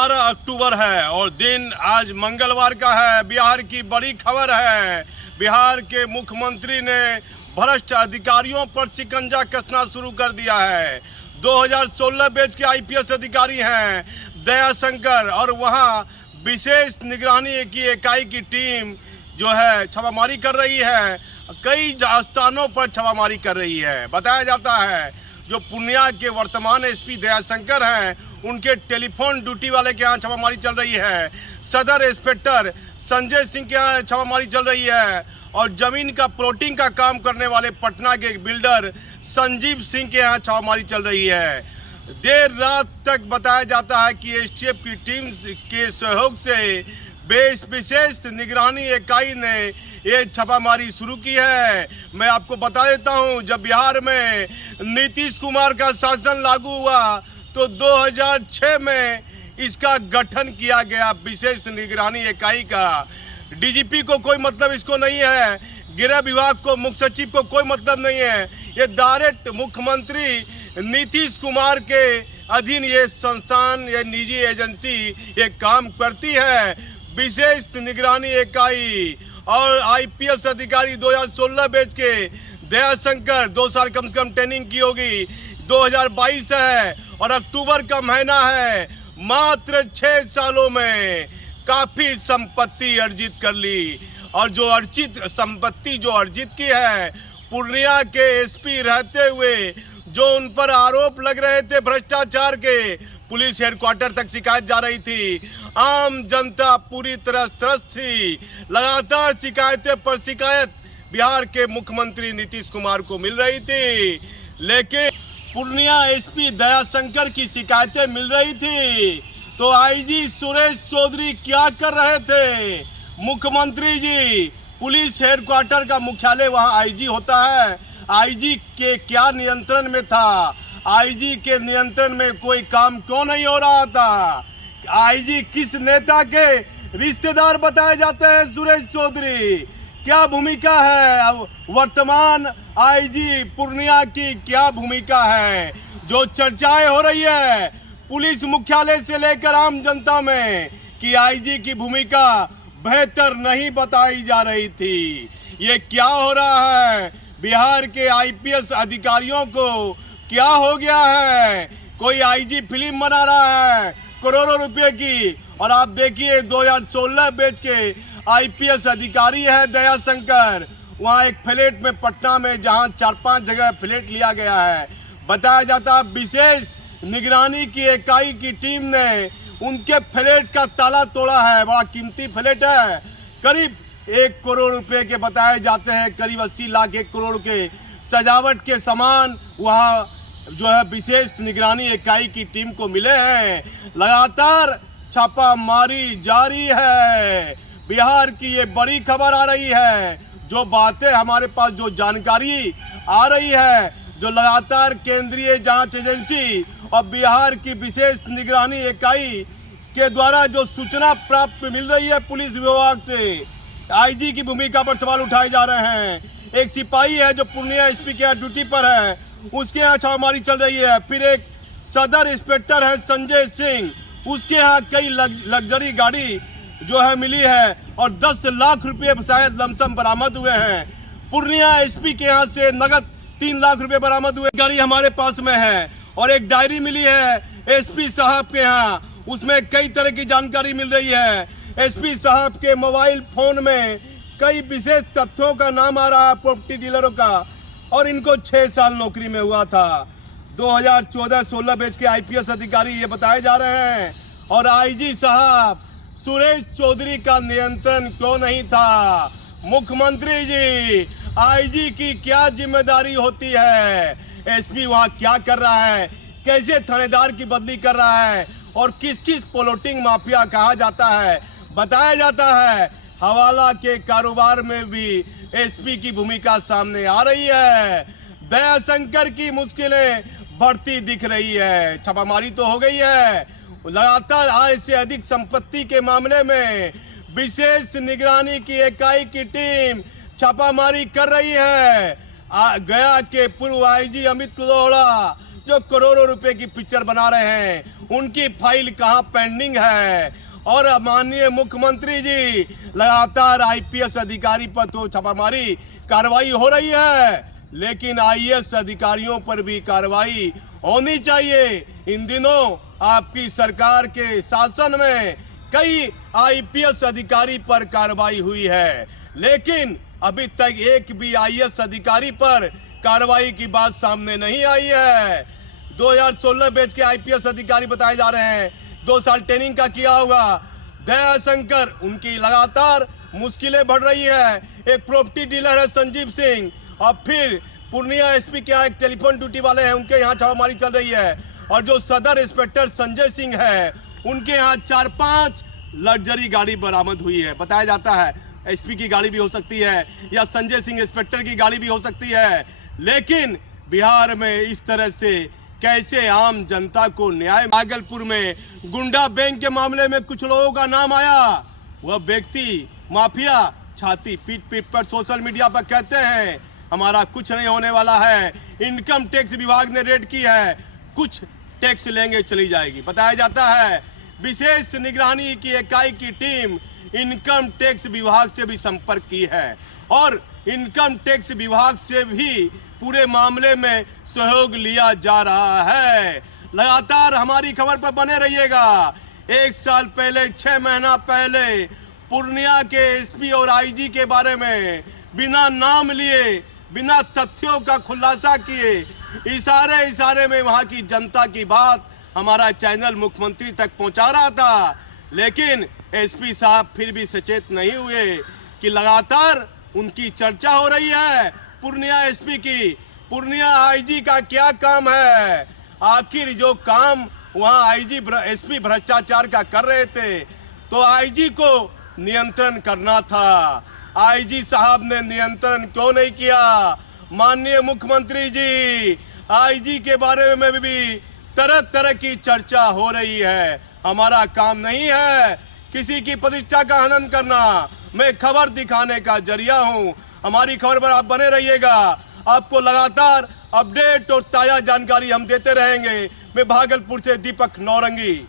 11 अक्टूबर है और दिन आज मंगलवार का है। बिहार की बड़ी खबर है। बिहार के मुख्यमंत्री ने भ्रष्ट अधिकारियों पर शिकंजा कसना शुरू कर दिया है। 2016 बैच के आईपीएस अधिकारी हैं दयाशंकर और वहां विशेष निगरानी की इकाई की टीम जो है छापामारी कर रही है। कई स्थानों पर छापामारी कर रही है। बताया जाता है जो पूर्णिया के वर्तमान एसपी दयाशंकर हैं उनके टेलीफोन ड्यूटी वाले के यहाँ छापामारी चल रही है। सदर इंस्पेक्टर संजय सिंह के यहाँ छापामारी चल रही है और जमीन का प्लॉटिंग का काम करने वाले पटना के बिल्डर संजीव सिंह के यहाँ छापामारी चल रही है। देर रात तक बताया जाता है कि एसटीएफ की टीम के सहयोग से विशेष निगरानी इकाई ने ये छापामारी शुरू की है। मैं आपको बता देता हूं, जब बिहार में नीतीश कुमार का शासन लागू हुआ तो 2006 में इसका गठन किया गया विशेष निगरानी इकाई का। डीजीपी को कोई मतलब इसको नहीं है, गृह विभाग को, मुख्य सचिव को कोई मतलब नहीं है। ये डायरेक्ट मुख्यमंत्री नीतीश कुमार के अधीन ये संस्थान, ये निजी एजेंसी ये काम करती है। विशेष निगरानी इकाई और आईपीएस अधिकारी 2016 बैच के दयाशंकर 2 साल कम से कम ट्रेनिंग की होगी। 2022 है और अक्टूबर का महीना है। मात्र 6 सालों में काफी संपत्ति अर्जित कर ली और जो संपत्ति अर्जित की है, पूर्णिया के एसपी रहते हुए जो उन पर आरोप लग रहे थे भ्रष्टाचार के, पुलिस हेडक्वार्टर तक शिकायत जा रही थी। आम जनता पूरी तरह त्रस्त थी। लगातार शिकायतें पर शिकायत बिहार के मुख्यमंत्री नीतीश कुमार को मिल रही थी, लेकिन पूर्णिया एसपी दयाशंकर की शिकायतें मिल रही थी तो आईजी सुरेश चौधरी क्या कर रहे थे? मुख्यमंत्री जी, पुलिस हेडक्वार्टर का मुख्यालय वहां आईजी होता है, आईजी के क्या नियंत्रण में था? आईजी के नियंत्रण में कोई काम क्यों नहीं हो रहा था? आईजी किस नेता के रिश्तेदार बताए जाते हैं? सुरेश चौधरी, क्या भूमिका है अब वर्तमान आईजी पूर्णिया की, क्या भूमिका है? जो चर्चाएं हो रही है पुलिस मुख्यालय से लेकर आम जनता में कि आईजी की भूमिका बेहतर नहीं बताई जा रही थी। ये क्या हो रहा है? बिहार के आईपीएस अधिकारियों को क्या हो गया है? कोई आईजी फिल्म बना रहा है करोड़ों रुपए की। और आप देखिए 2016 बैच के आईपीएस अधिकारी है दयाशंकर, वहां एक फ्लैट में पटना में जहां 4-5 जगह फ्लैट लिया गया है। बताया जाता है विशेष निगरानी की इकाई की टीम ने उनके फ्लैट का ताला तोड़ा है। बड़ा कीमती फ्लैट है, करीब 1 करोड़ रुपए के बताए जाते हैं, करीब 80 लाख 1 करोड़ के सजावट के सामान वहां जो है विशेष निगरानी इकाई की टीम को मिले हैं। लगातार छापामारी जारी है। बिहार की ये बड़ी खबर आ रही है। जो बातें हमारे पास, जो जानकारी आ रही है, जो लगातार केंद्रीय जांच एजेंसी और बिहार की विशेष निगरानी इकाई के द्वारा जो सूचना प्राप्त मिल रही है पुलिस विभाग से, आईजी की भूमिका पर सवाल उठाए जा रहे हैं। एक सिपाही है जो पूर्णिया एसपी के ड्यूटी पर है, उसके यहाँ छापामारी चल रही है। फिर एक सदर इंस्पेक्टर है संजय सिंह, उसके यहाँ कई लग्जरी गाड़ी जो है मिली है और 10 लाख रुपए शायद लमसम बरामद हुए हैं। पूर्णिया एसपी के यहाँ से नगद 3 लाख रुपए बरामद हुए। गाड़ी हमारे पास में है और एक डायरी मिली है एसपी साहब के यहाँ, उसमें कई तरह की जानकारी मिल रही है। एसपी साहब के मोबाइल फोन में कई विशेष तथ्यों का नाम आ रहा है प्रॉपर्टी डीलरों का, और इनको 6 साल नौकरी में हुआ था। 2014-16 बैच के आईपीएस अधिकारी ये बताए जा रहे हैं। और आईजी साहब सुरेश चौधरी का नियंत्रण क्यों नहीं था? मुख्यमंत्री जी, आईजी की क्या जिम्मेदारी होती है? एसपी वहां क्या कर रहा है? कैसे थानेदार की बदली कर रहा है? और किस किस प्लॉटिंग माफिया कहा जाता है? बताया जाता है हवाला के कारोबार में भी एसपी की भूमिका सामने आ रही है। दयाशंकर की मुश्किलें बढ़ती दिख रही है। छापामारी तो हो गई है, लगातार आय से अधिक संपत्ति के मामले में विशेष निगरानी की इकाई की टीम छापामारी कर रही है। गया के पूर्व आईजी अमित लोढ़ा जो करोड़ों रुपए की पिक्चर बना रहे हैं, उनकी फाइल कहां पेंडिंग है। और माननीय मुख्यमंत्री जी, लगातार आईपीएस अधिकारी पर तो छापामारी कार्रवाई हो रही है, लेकिन आईएएस अधिकारियों पर भी कार्रवाई होनी चाहिए। इन दिनों आपकी सरकार के शासन में कई आईपीएस अधिकारी पर कार्रवाई हुई है, लेकिन अभी तक एक भी आईएएस अधिकारी पर कार्रवाई की बात सामने नहीं आई है। 2016 बैच के आईपीएस अधिकारी बताए जा रहे हैं, 2 साल ट्रेनिंग का किया होगा। दयाशंकर, उनकी लगातार मुश्किलें बढ़ रही है। एक प्रॉपर्टी डीलर है संजीव सिंह, और फिर पूर्णिया एसपी के यहाँ एक टेलीफोन ड्यूटी वाले हैं, उनके यहाँ छापामारी चल रही है। और जो सदर इंस्पेक्टर संजय सिंह है, उनके यहाँ 4-5 लग्जरी गाड़ी बरामद हुई है। बताया जाता है एसपी की गाड़ी भी हो सकती है या संजय सिंह इंस्पेक्टर की गाड़ी भी हो सकती है। लेकिन बिहार में इस तरह से कैसे आम जनता को न्याय। भागलपुर में गुंडा बैंक के मामले में कुछ लोगों का नाम आया। वह व्यक्ति माफिया छाती पीट पीट पर सोशल मीडिया पर कहते हैं हमारा कुछ नहीं होने वाला है, इनकम टैक्स विभाग ने रेड की है, कुछ टैक्स लेंगे चली जाएगी। बताया जाता है विशेष निगरानी की इकाई की टीम इनकम टैक्स विभाग से भी संपर्क की है और इनकम टैक्स विभाग से भी पूरे मामले में सहयोग लिया जा रहा है। लगातार हमारी खबर पर बने रहिएगा। 1 साल पहले, 6 महीना पहले पूर्णिया के एसपी और आईजी के बारे में बिना नाम लिए, बिना तथ्यों का खुलासा किए, इशारे में वहां की जनता की बात हमारा चैनल मुख्यमंत्री तक पहुंचा रहा था। लेकिन एसपी साहब फिर भी सचेत नहीं हुए कि लगातार उनकी चर्चा हो रही है पूर्णिया एसपी की। पूर्णिया आईजी का क्या काम है? आखिर जो काम वहां आईजी एसपी भ्रष्टाचार का कर रहे थे, तो आईजी को नियंत्रण करना था। आईजी साहब ने नियंत्रण क्यों नहीं किया? माननीय मुख्यमंत्री जी, आईजी के बारे में भी तरह तरह की चर्चा हो रही है। हमारा काम नहीं है किसी की प्रतिष्ठा का हनन करना। मैं खबर दिखाने का जरिया हूं। हमारी खबर पर आप बने रहिएगा। आपको लगातार अपडेट और ताजा जानकारी हम देते रहेंगे। मैं भागलपुर से दीपक नौरंगी।